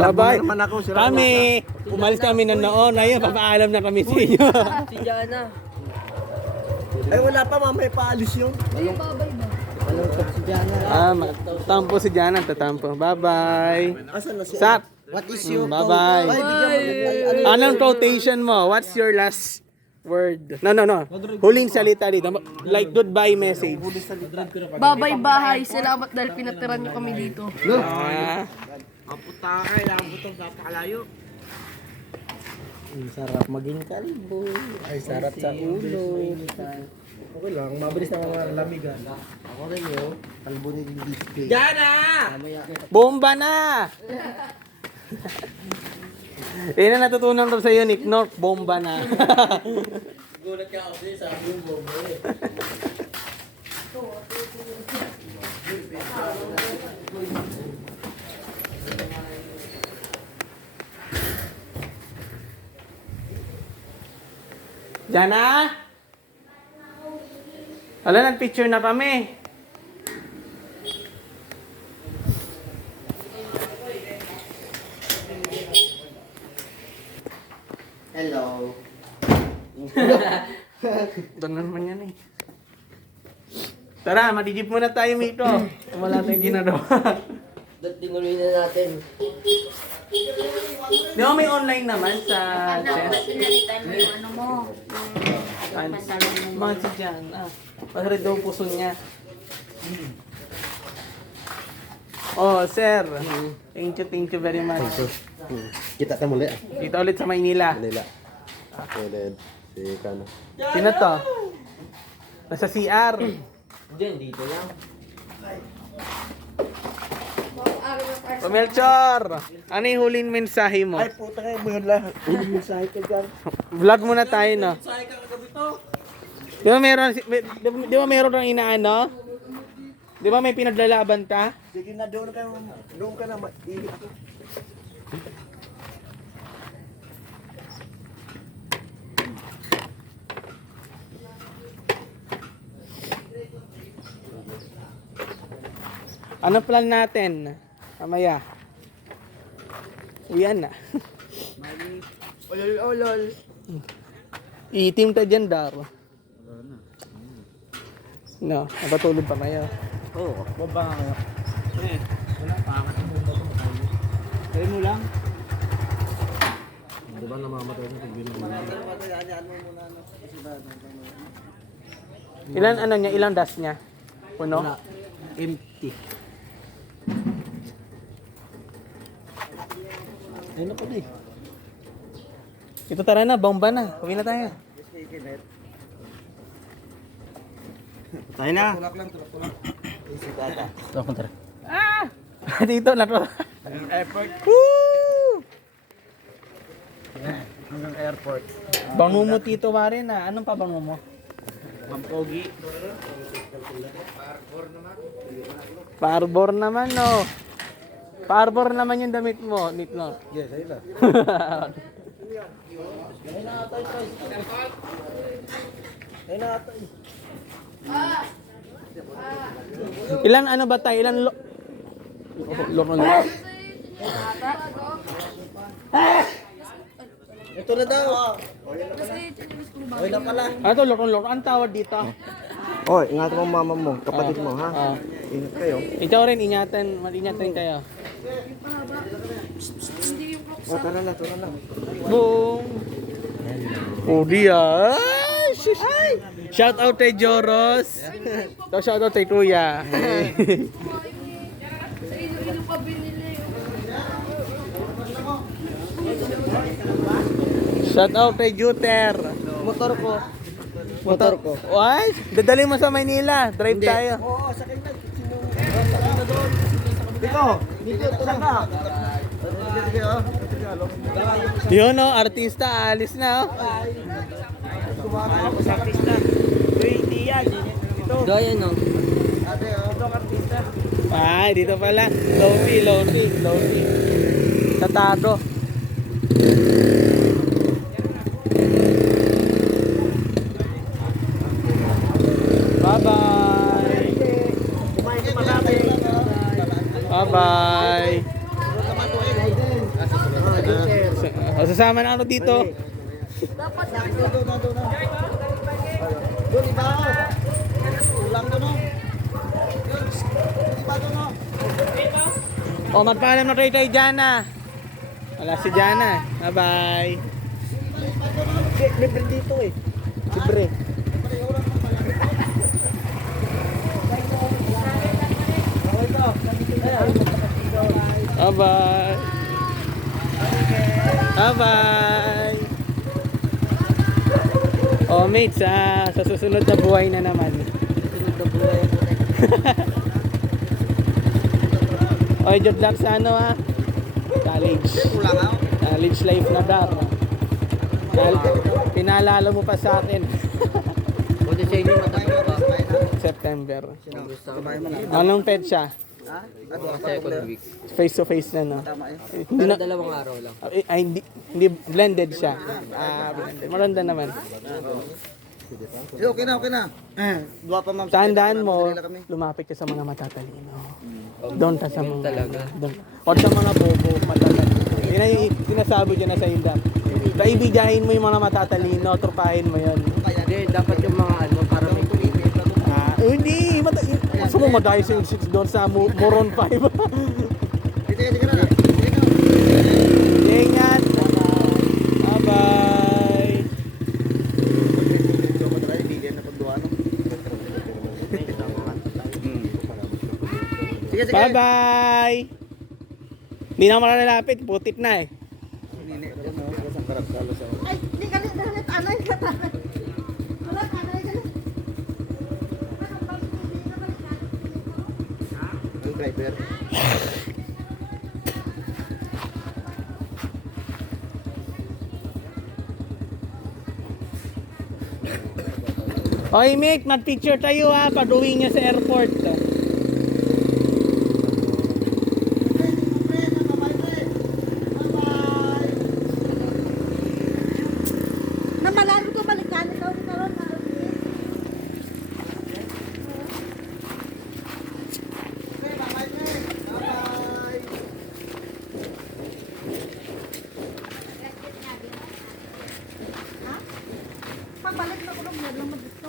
Vlog mo na Bye-bye. naman ako, sira Kami, umalis kami na noon. Ayun, papaalam na kami sa inyo. Si Jana. Ay, wala pa, mamaya paalis yun. Yung babay ba? Malungkot si Jana. Tampo si Jana, tatampo. Bye-bye. Asan na si Sap. What is your Bye-bye. Ay, bigyan mo. Anong quotation mo? What's your last word? No. Huling salita dito. Like goodbye message. Babay bahay. Salamat dahil pinatiran niyo kami dito. Ah, Ang puta ka, ilang butong napakalayo. sarap maging kalbo. Ay, sarap sa ulo. Okay lang, mabilis na mga lamigan. Ako rin yun, kalbo ni Disney. Jana! Bomba na! Yan na natutunan ko sa iyo, Nick North. Bomba na. Gulat ka kasi sabi yung bomba eh. Jana? Wala, nag-picture na kami. Hello. Doon na naman yan eh. Tara, madijip muna tayo, Mito. Wala tayong ginagawa. Ba't tinuloy na natin? Di ba may online naman sa chess? Pinalitan mo yung ano mo. Ano? Mga si Jana. Para daw puso niya. Oh, sir. Thank you very much. Kita tayo muli. Dito ulit sa Maynila. Manila. Ulit. Si Kano. Sino to? Nasa CR. Diyan, dito lang. Melchor, ano yung huling mensahe mo? Ay, puta kayo, mayroon lang. Mensahe ka dyan. Vlog muna tayo, no? Di ba meron kang inaano? Di ba may pinaglalaban ka? Sige na, doon ka na. Ihip ko. Ano plan natin? Mamaya. Uyan na. Olol. Itim ta dyan, Dar. No, napatulog pa kayo. Oo, baba nga. Wala pa. Kaya mo lang. Di ba namamatay mo pag bilang mo? Ilan ano niya? Ilang das niya? Puno? Empty. Ayun na pala eh. Ito tara na, bomba na. Uwi na tayo. Tayo na. Tara. Ah! Dito na to. Airport. Woo! Hanggang airport. Bango mo Tito Warren ah. Anong pabango mo? Mampogi. Parbor naman no. Parbor naman yung damit mo, Nitno. Yes, ayun na. Ayun na ata eh. Ilan ano ba tayo? Ilan loko. Ito na daw. Okay na pala. Ano to, loko. Ang tawag dito. Oy, ingatan mo mama mo, kapatid mo ha. Ah. Ingat kayo. Ikaw rin, mag-ingatan kayo. Oh, tara na. Boom! Oh, dia. Shout out kay Joros. Shout out kay Kuya. Sa ilo-ilo pa binili. Shout out kay Juter. Motor ko. Ay, dadali mo sa Maynila. Drive tayo. Oo, sakay na. Dito. Saan ka? Yun no, artista, alis na oh. Doyan no? Ay, dito pala. Low-key. Tatado. Bye-bye. Bye-bye. O, sasama na ano dito. Doon, iba ako. Ulang doon, no? Yun, iba doon, no? O, magpaalam na kayo kay Jana. Wala si Jana. Bye-bye. Libre dito eh. Libre. Bye-bye. Bye-bye. Oh, mates, sa susunod na buhay na naman. Sunod na buhay ko. Oy, good luck sa ano college. Ulang ako. College life na dar. Pinaalala mo pa sa akin. Buti sa inyo, matagal pa. September. Kumain mo na. Anong petsa? Ha? Second week. Face to face na, no? Tama yun. Hindi na, Dalawang araw lang. ay, hindi blended siya. Blended. Maganda naman. Okay na, okay na. Dua pa ma'am. Tandaan mo, Sarila kami. lumapit ka sa mga matatalino. Doon ka sa mga doon. O sa mga bobo, matatalino. Yun ang sinasabi dyan na sa inda. Kaibigahin mo yung mga matatalino, trupahin mo yun. Hindi, dapat yung mga ano, para may kulimit. Hindi, gusto mo madayo sa yung doon sa Moron 5. Tika na. Ingat. Bye-bye. Sige, sige. Bye-bye. Hindi na malalapit, putik na eh. Ay, di ka rin dalit. Anay ka tanay. Wala ka na rin. Ang driver. Oy, mate, mag-picture tayo pag-uwi niya sa airport. Namalan ko balikan ikaw ni karon. Pabalik na ko ng meron mo dito.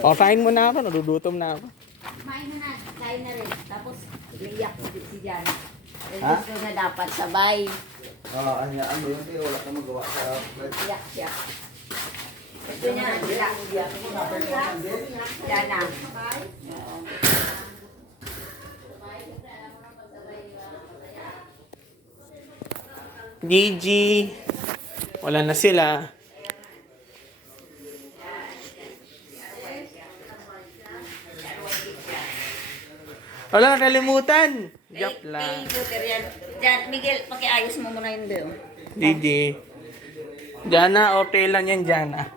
O, kain mo na ako, nadudutom na ako. Kumain na na, kain na rin. Tapos, iiyak si Jana. Gusto na dapat sabay. Ano yun? Wala ka magawa sa Iyak siya. Gusto niya, iyak. Jana. Oo. Gigi. Wala na sila. Wala, nakalimutan. Joke lang. Buter yan. Jan, Miguel, pakiayos mo muna yun doon. Gigi. Jana, okay lang yan, Jana.